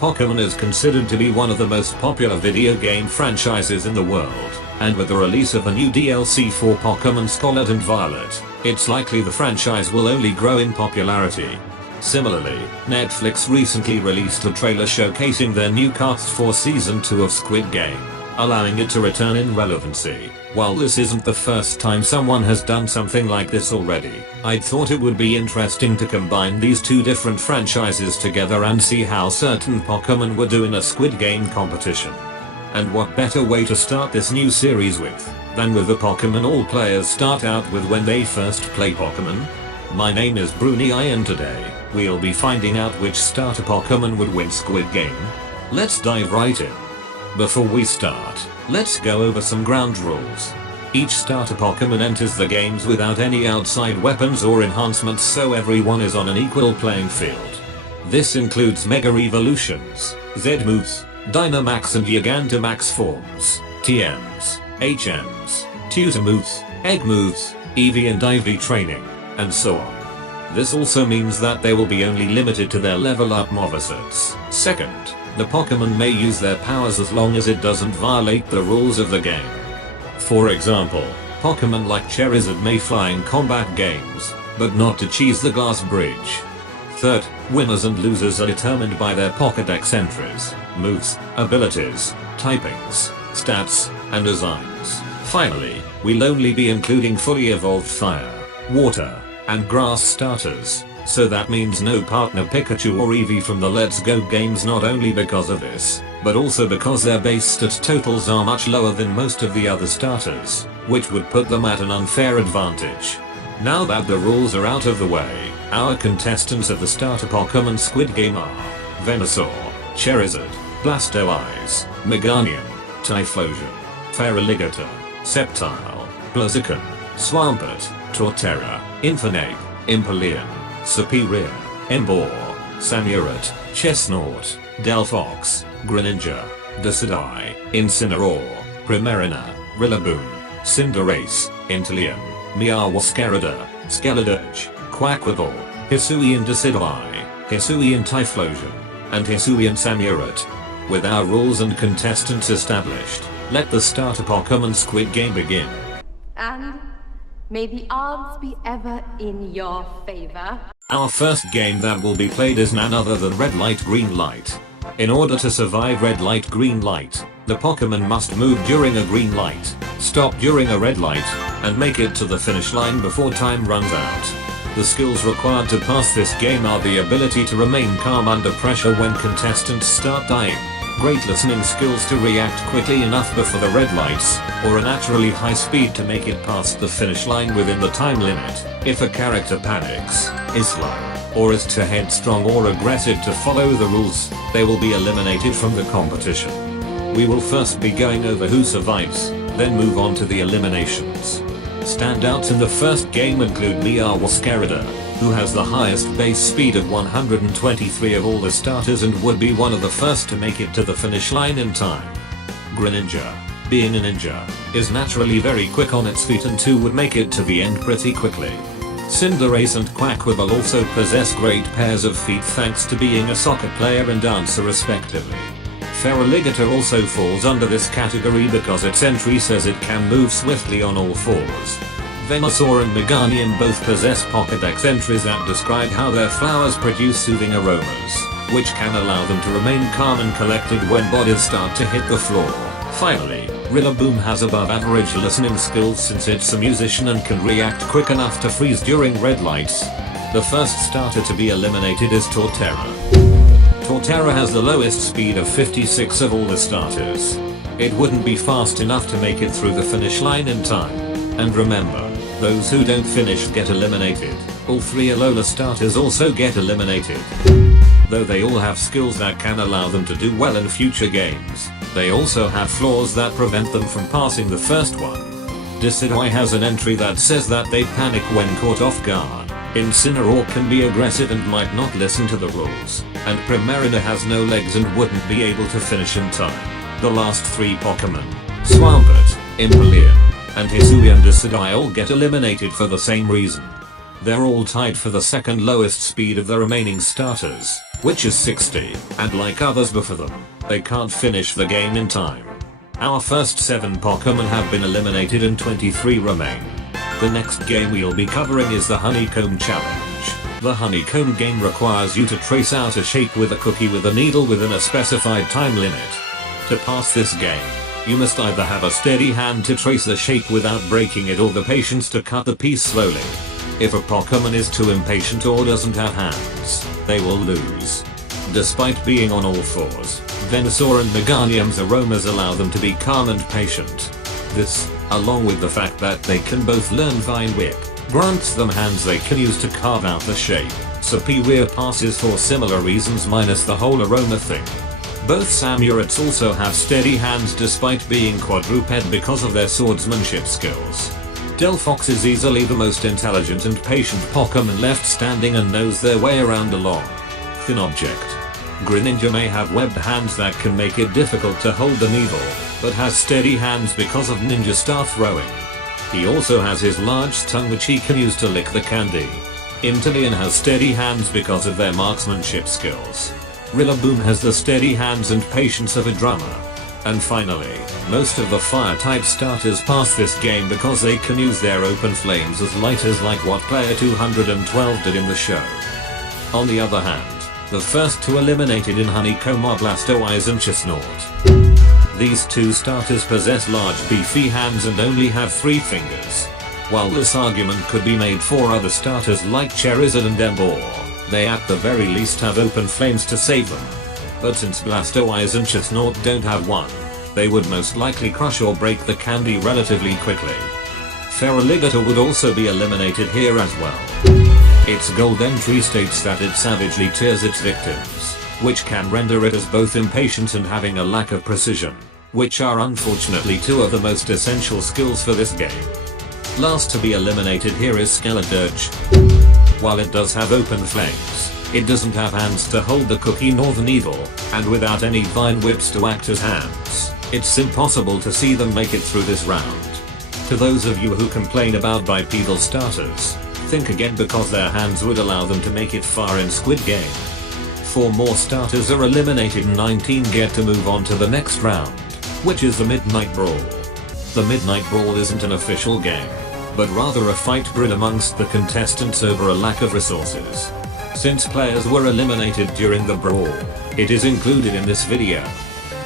Pokemon is considered to be one of the most popular video game franchises in the world, and with the release of a new DLC for Pokemon Scarlet and Violet, it's likely the franchise will only grow in popularity. Similarly, Netflix recently released a trailer showcasing their new cast for Season 2 of Squid Game, allowing it to return in relevancy. While this isn't the first time someone has done something like this already, I thought it would be interesting to combine these two different franchises together and see how certain Pokemon would do in a Squid Game competition. And what better way to start this new series with, than with the Pokemon all players start out with when they first play Pokemon? My name is Bruni and today, we'll be finding out which starter Pokemon would win Squid Game. Let's dive right in. Before we start, let's go over some ground rules. Each starter Pokemon enters the games without any outside weapons or enhancements, so everyone is on an equal playing field. This includes Mega Evolutions, Z moves, Dynamax and Gigantamax forms, TMs, HMs, Tutor moves, Egg moves, EV and IV training, and so on. This also means that they will be only limited to their level up movesetts. Second, the Pokemon may use their powers as long as it doesn't violate the rules of the game. For example, Pokemon like Charizard may fly in combat games, but not to cheese the glass bridge. Third, winners and losers are determined by their Pokédex entries, moves, abilities, typings, stats, and designs. Finally, we'll only be including fully evolved fire, water, and grass starters. So that means no partner Pikachu or Eevee from the Let's Go games, not only because of this, but also because their base stat totals are much lower than most of the other starters, which would put them at an unfair advantage. Now that the rules are out of the way, our contestants of the starter Pokemon Squid Game are Venusaur, Charizard, Blastoise, Meganium, Typhlosion, Feraligatr, Sceptile, Blaziken, Swampert, Torterra, Infernape, Impeleon, Superior, Emboar, Samurott, Chestnut, Delphox, Greninja, Decidueye, Incineroar, Primarina, Rillaboom, Cinderace, Inteleon, Meowscarada, Skeledirge, Quaquaval, Hisuian Decidueye, Hisuian Typhlosion, and Hisuian Samurott. With our rules and contestants established, let the starter Pokemon Squid Game begin. And may the odds be ever in your favor. Our first game that will be played is none other than Red Light Green Light. In order to survive Red Light Green Light, the Pokemon must move during a green light, stop during a red light, and make it to the finish line before time runs out. The skills required to pass this game are the ability to remain calm under pressure when contestants start dying, great listening skills to react quickly enough before the red lights, or a naturally high speed to make it past the finish line within the time limit. If a character panics, is slow, or is too headstrong or aggressive to follow the rules, they will be eliminated from the competition. We will first be going over who survives, then move on to the eliminations. Standouts in the first game include Meowscarada, who has the highest base speed of 123 of all the starters and would be one of the first to make it to the finish line in time. Greninja, being a ninja, is naturally very quick on its feet and too would make it to the end pretty quickly. Cinderace and Quaquaval also possess great pairs of feet thanks to being a soccer player and dancer respectively. Feraligatr also falls under this category because its entry says it can move swiftly on all fours. Venusaur and Meganium both possess Pokédex entries that describe how their flowers produce soothing aromas, which can allow them to remain calm and collected when bodies start to hit the floor. Finally, Rillaboom has above average listening skills since it's a musician and can react quick enough to freeze during red lights. The first starter to be eliminated is Torterra. Torterra has the lowest speed of 56 of all the starters. It wouldn't be fast enough to make it through the finish line in time. And remember, those who don't finish get eliminated. All three Alola starters also get eliminated. Though they all have skills that can allow them to do well in future games, they also have flaws that prevent them from passing the first one. Decidueye has an entry that says that they panic when caught off guard. Incineroar can be aggressive and might not listen to the rules, and Primarina has no legs and wouldn't be able to finish in time. The last three Pokemon, Swampert, Impeleon, and Hisuian Decidueye all get eliminated for the same reason. They're all tied for the second lowest speed of the remaining starters. which is 60, and like others before them, they can't finish the game in time. Our first 7 Pokemon have been eliminated and 23 remain. The next game we'll be covering is the Honeycomb challenge. The Honeycomb game requires you to trace out a shape with a cookie with a needle within a specified time limit. To pass this game, you must either have a steady hand to trace the shape without breaking it or the patience to cut the piece slowly. If a Pokemon is too impatient or doesn't have hands, they will lose. Despite being on all fours, Venusaur and Meganium's aromas allow them to be calm and patient. This, along with the fact that they can both learn Vine Whip, grants them hands they can use to carve out the shape. Superior passes for similar reasons minus the whole aroma thing. Both Samurats also have steady hands despite being quadruped because of their swordsmanship skills. Delphox is easily the most intelligent and patient Pokemon left standing and knows their way around a long, thin object. Greninja may have webbed hands that can make it difficult to hold the needle, but has steady hands because of ninja star throwing. He also has his large tongue which he can use to lick the candy. Inteleon has steady hands because of their marksmanship skills. Rillaboom has the steady hands and patience of a drummer. And finally, most of the fire-type starters pass this game because they can use their open flames as lighters like what player 212 did in the show. On the other hand, the first 2 eliminated in Honeycomb are Blastoise and Chesnaught. These 2 starters possess large beefy hands and only have 3 fingers. While this argument could be made for other starters like Charizard and Emboar, they at the very least have open flames to save them. But since Blastoise and Chesnaught don't have one, they would most likely crush or break the candy relatively quickly. Feraligatr would also be eliminated here as well. Its gold entry states that it savagely tears its victims, which can render it as both impatient and having a lack of precision, which are unfortunately 2 of the most essential skills for this game. Last to be eliminated here is Skeledirge. While it does have open flames, it doesn't have hands to hold the cookie nor the needle, and without any vine whips to act as hands, it's impossible to see them make it through this round. To those of you who complain about bipedal starters, think again because their hands would allow them to make it far in Squid Game. 4 more starters are eliminated and 19 get to move on to the next round, which is the Midnight Brawl. The Midnight Brawl isn't an official game, but rather a fight grid amongst the contestants over a lack of resources. Since players were eliminated during the brawl, it is included in this video.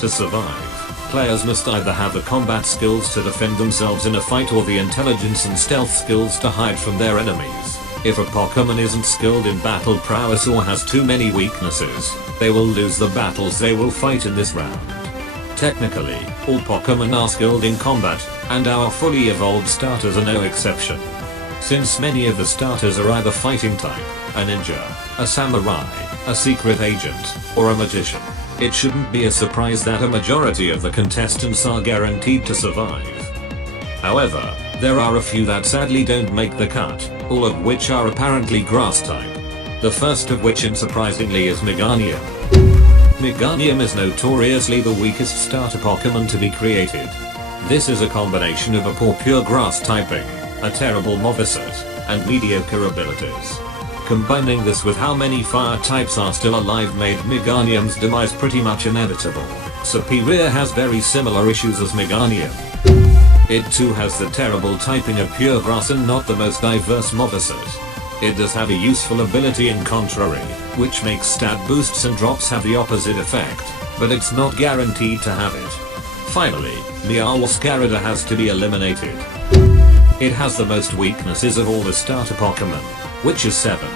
To survive, players must either have the combat skills to defend themselves in a fight or the intelligence and stealth skills to hide from their enemies. If a Pokemon isn't skilled in battle prowess or has too many weaknesses, they will lose the battles they will fight in this round. Technically, all Pokemon are skilled in combat, and our fully evolved starters are no exception. Since many of the starters are either fighting type, a ninja, a samurai, a secret agent, or a magician, it shouldn't be a surprise that a majority of the contestants are guaranteed to survive. However, there are a few that sadly don't make the cut, all of which are apparently grass type. The first of which unsurprisingly is Meganium. Meganium is notoriously the weakest starter Pokemon to be created. This is a combination of a poor pure grass typing, a terrible Moveset, and mediocre abilities. Combining this with how many fire types are still alive made Meganium's demise pretty much inevitable. Superior has very similar issues as Meganium. It too has the terrible typing of pure grass and not the most diverse Moveset. It does have a useful ability in Contrary, which makes stat boosts and drops have the opposite effect, but it's not guaranteed to have it. Finally, Meowscarada has to be eliminated. It has the most weaknesses of all the starter Pokemon, which is 7.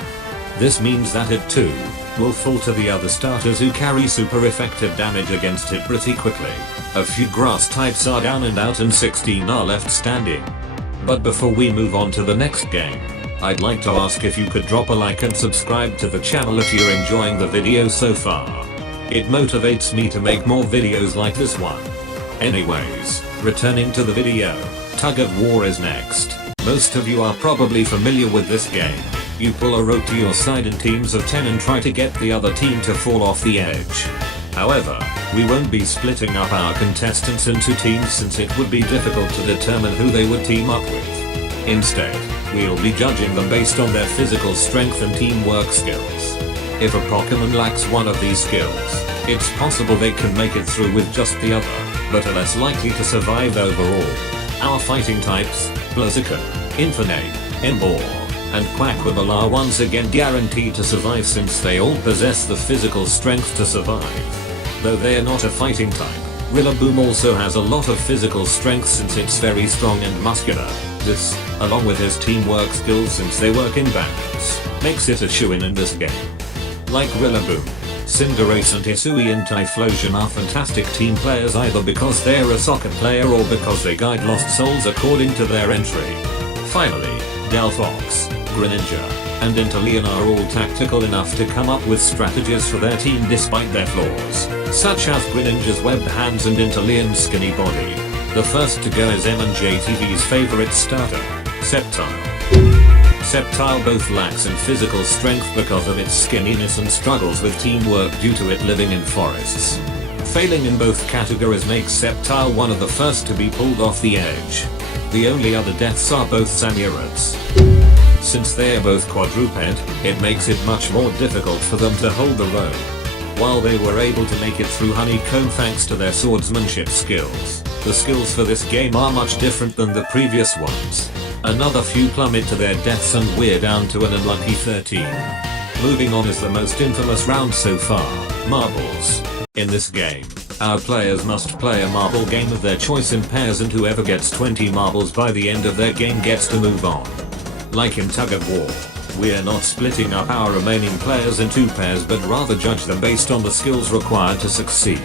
This means that it too will fall to the other starters who carry super effective damage against it pretty quickly. A few grass types are down and out and 16 are left standing. But before we move on to the next game, I'd like to ask if you could drop a like and subscribe to the channel if you're enjoying the video so far. It motivates me to make more videos like this one. Anyways, returning to the video, Tug of War is next. Most of you are probably familiar with this game. You pull a rope to your side in teams of 10 and try to get the other team to fall off the edge. However, we won't be splitting up our contestants into teams since it would be difficult to determine who they would team up with. Instead, we'll be judging them based on their physical strength and teamwork skills. If a Pokemon lacks one of these skills, it's possible they can make it through with just the other, but are less likely to survive overall. Our fighting types, Blaziken, Infernape, Emboar, and Quaquaval are once again guaranteed to survive since they all possess the physical strength to survive. Though they are not a fighting type, Rillaboom also has a lot of physical strength since it's very strong and muscular. This, along with his teamwork skills since they work in bands, makes it a shoo-in in this game. Like Rillaboom, Cinderace and Hisui and Typhlosion are fantastic team players either because they're a soccer player or because they guide lost souls according to their entry. Finally, Delphox, Greninja, and Inteleon are all tactical enough to come up with strategies for their team despite their flaws, such as Greninja's webbed hands and Inteleon's skinny body. The first to go is MNJTV's favorite starter, Sceptile. Sceptile both lacks in physical strength because of its skinniness and struggles with teamwork due to it living in forests. Failing in both categories makes Sceptile one of the first to be pulled off the edge. The only other deaths are both Samurats. Since they are both quadruped, it makes it much more difficult for them to hold the road. While they were able to make it through Honeycomb thanks to their swordsmanship skills, the skills for this game are much different than the previous ones. Another few plummet to their deaths and we're down to an unlucky 13. Moving on is the most infamous round so far, Marbles. In this game, our players must play a marble game of their choice in pairs and whoever gets 20 marbles by the end of their game gets to move on. Like in Tug of War, we are not splitting up our remaining players in two pairs but rather judge them based on the skills required to succeed.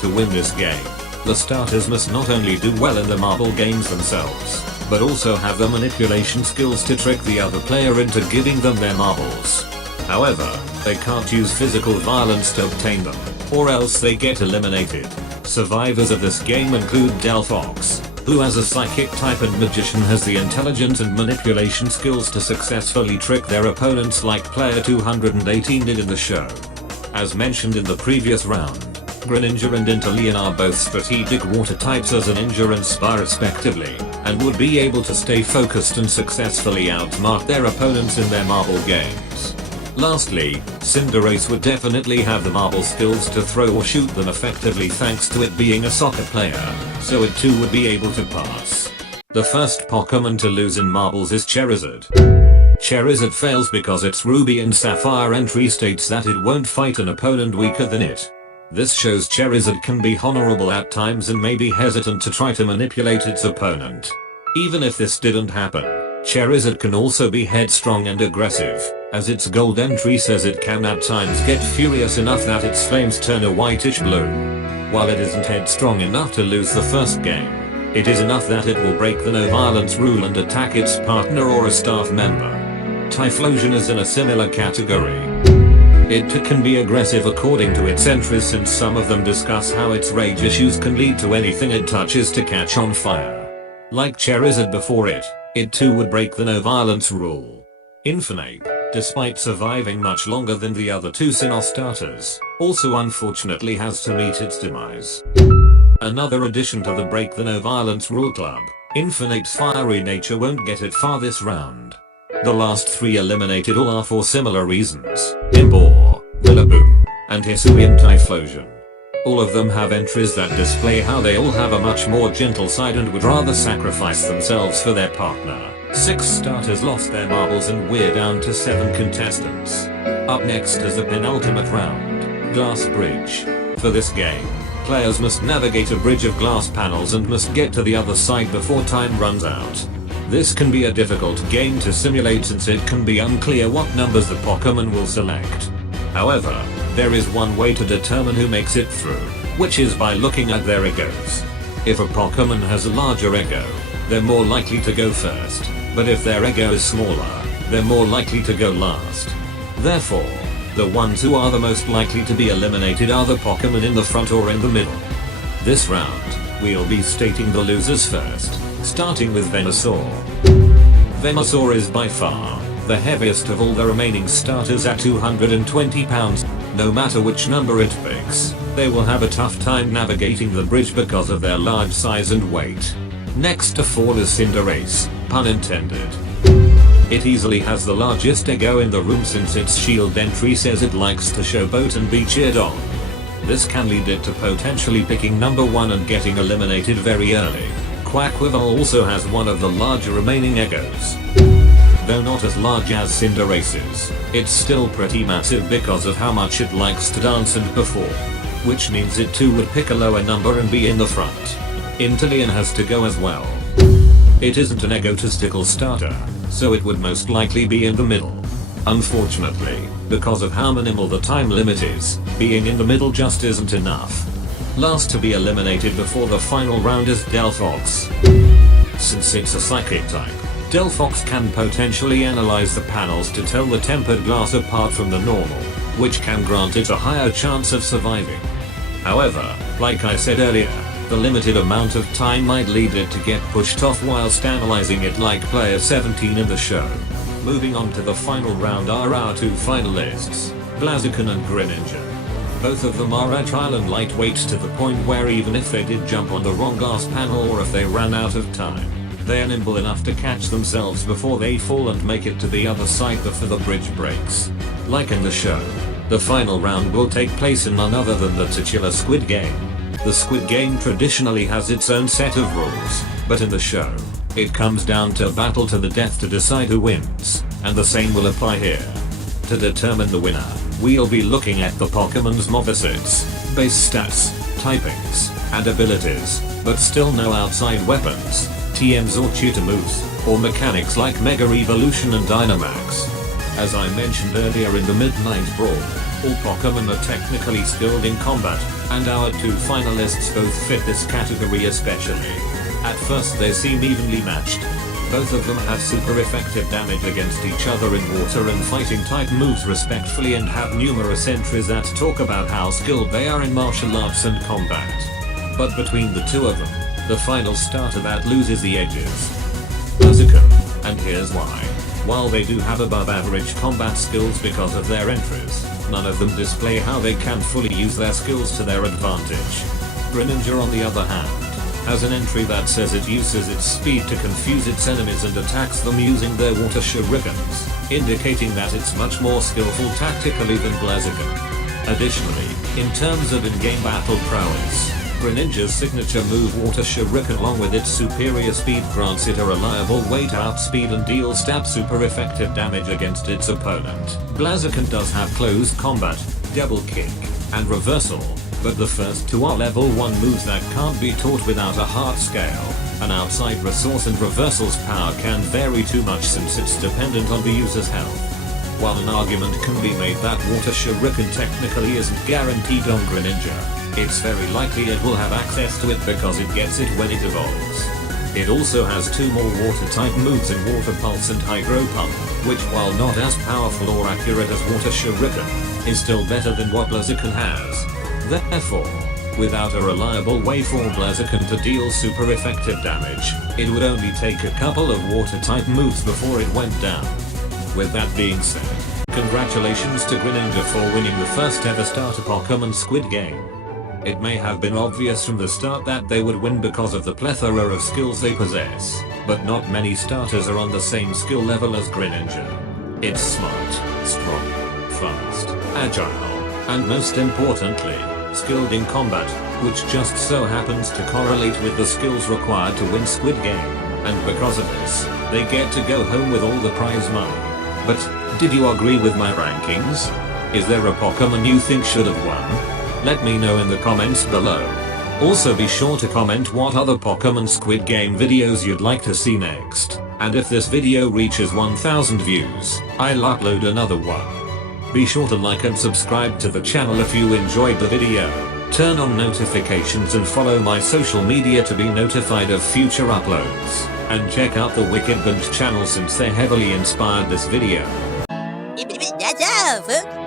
To win this game, the starters must not only do well in the marble games themselves, but also have the manipulation skills to trick the other player into giving them their marbles. However, they can't use physical violence to obtain them, or else they get eliminated. Survivors of this game include Delphox, who as a psychic type and magician has the intelligence and manipulation skills to successfully trick their opponents like player 218 did in the show. As mentioned in the previous round, Greninja and Inteleon are both strategic water types as a Ninja and Spa respectively, and would be able to stay focused and successfully outmark their opponents in their marble games. Lastly, Cinderace would definitely have the marble skills to throw or shoot them effectively thanks to it being a soccer player, so it too would be able to pass. The first Pokemon to lose in marbles is Charizard. Charizard fails because its Ruby and Sapphire entry states that it won't fight an opponent weaker than it. This shows Charizard can be honorable at times and may be hesitant to try to manipulate its opponent. Even if this didn't happen, Charizard can also be headstrong and aggressive, as its gold entry says it can at times get furious enough that its flames turn a whitish blue. While it isn't headstrong enough to lose the first game, it is enough that it will break the no violence rule and attack its partner or a staff member. Typhlosion is in a similar category. It too can be aggressive according to its entries since some of them discuss how its rage issues can lead to anything it touches to catch on fire. Like Charizard before it too would break the no violence rule. Infernape, despite surviving much longer than the other two Sinnoh starters, also unfortunately has to meet its demise. Another addition to the break the no violence rule club, Infernape's fiery nature won't get it far this round. The last three eliminated all are for similar reasons: Emboar, Rillaboom, and Hisui and Typhlosion. All of them have entries that display how they all have a much more gentle side and would rather sacrifice themselves for their partner. 6 starters lost their marbles and we're down to 7 contestants. Up next is the penultimate round, Glass Bridge. For this game, players must navigate a bridge of glass panels and must get to the other side before time runs out. This can be a difficult game to simulate since it can be unclear what numbers the Pokemon will select. However, there is one way to determine who makes it through, which is by looking at their egos. If a Pokemon has a larger ego, they're more likely to go first, but if their ego is smaller, they're more likely to go last. Therefore, the ones who are the most likely to be eliminated are the Pokemon in the front or in the middle. This round, we'll be stating the losers first, starting with Venusaur. Venusaur is by far the heaviest of all the remaining starters at 220 pounds. No matter which number it picks, they will have a tough time navigating the bridge because of their large size and weight. Next to fall is Cinderace, pun intended. It easily has the largest ego in the room since its shield entry says it likes to showboat and be cheered on. This can lead it to potentially picking number 1 and getting eliminated very early. Quackquiver also has one of the larger remaining egos. Though not as large as Cinderace's, it's still pretty massive because of how much it likes to dance and perform. Which means it too would pick a lower number and be in the front. Inteleon has to go as well. It isn't an egotistical starter, so it would most likely be in the middle. Unfortunately, because of how minimal the time limit is, being in the middle just isn't enough. Last to be eliminated before the final round is Delphox. Since it's a psychic type, Delphox can potentially analyze the panels to tell the tempered glass apart from the normal, which can grant it a higher chance of surviving. However, like I said earlier, the limited amount of time might lead it to get pushed off whilst analyzing it like player 17 in the show. Moving on to the final round are our 2 finalists, Blaziken and Greninja. Both of them are agile and lightweight to the point where even if they did jump on the wrong glass panel or if they ran out of time, they are nimble enough to catch themselves before they fall and make it to the other side before the bridge breaks. Like in the show, the final round will take place in none other than the titular Squid Game. The Squid Game traditionally has its own set of rules, but in the show, it comes down to a battle to the death to decide who wins, and the same will apply here. To determine the winner, we'll be looking at the Pokemon's movesets, base stats, typings, and abilities, but still no outside weapons, TMs or tutor moves, or mechanics like Mega Evolution and Dynamax. As I mentioned earlier in the Midnight Brawl, all Pokemon are technically skilled in combat, and our 2 finalists both fit this category especially. At first they seem evenly matched. Both of them have super effective damage against each other in water and fighting type moves respectively and have numerous entries that talk about how skilled they are in martial arts and combat. But between the 2 of them, the final starter that loses the edges. Blaziken, and here's why. While they do have above average combat skills because of their entries, none of them display how they can fully use their skills to their advantage. Greninja on the other hand, has an entry that says it uses its speed to confuse its enemies and attacks them using their water shurikens, indicating that it's much more skillful tactically than Blaziken. Additionally, in terms of in-game battle prowess, Greninja's signature move Water Shuriken along with its superior speed grants it a reliable way to outspeed and deal stab super effective damage against its opponent. Blaziken does have close combat, double kick, and reversal, but the first 2 are level 1 moves that can't be taught without a heart scale. An outside resource and reversal's power can vary too much since it's dependent on the user's health. While an argument can be made that Water Shuriken technically isn't guaranteed on Greninja, it's very likely it will have access to it because it gets it when it evolves. It also has 2 more water type moves in Water Pulse and Hydro Pump, which while not as powerful or accurate as Water Shuriken, is still better than what Blaziken has. Therefore, without a reliable way for Blaziken to deal super effective damage, it would only take a couple of water type moves before it went down. With that being said, congratulations to Greninja for winning the first ever starter Pokemon Squid Game. It may have been obvious from the start that they would win because of the plethora of skills they possess, but not many starters are on the same skill level as Greninja. It's smart, strong, fast, agile, and most importantly, skilled in combat, which just so happens to correlate with the skills required to win Squid Game, and because of this, they get to go home with all the prize money. But, did you agree with my rankings? Is there a Pokemon you think should have won? Let me know in the comments below. Also be sure to comment what other Pokemon Squid Game videos you'd like to see next, and if this video reaches 1000 views, I'll upload another one. Be sure to like and subscribe to the channel if you enjoyed the video, turn on notifications and follow my social media to be notified of future uploads, and check out the Wicked Bunch channel since they heavily inspired this video. That's all, folks.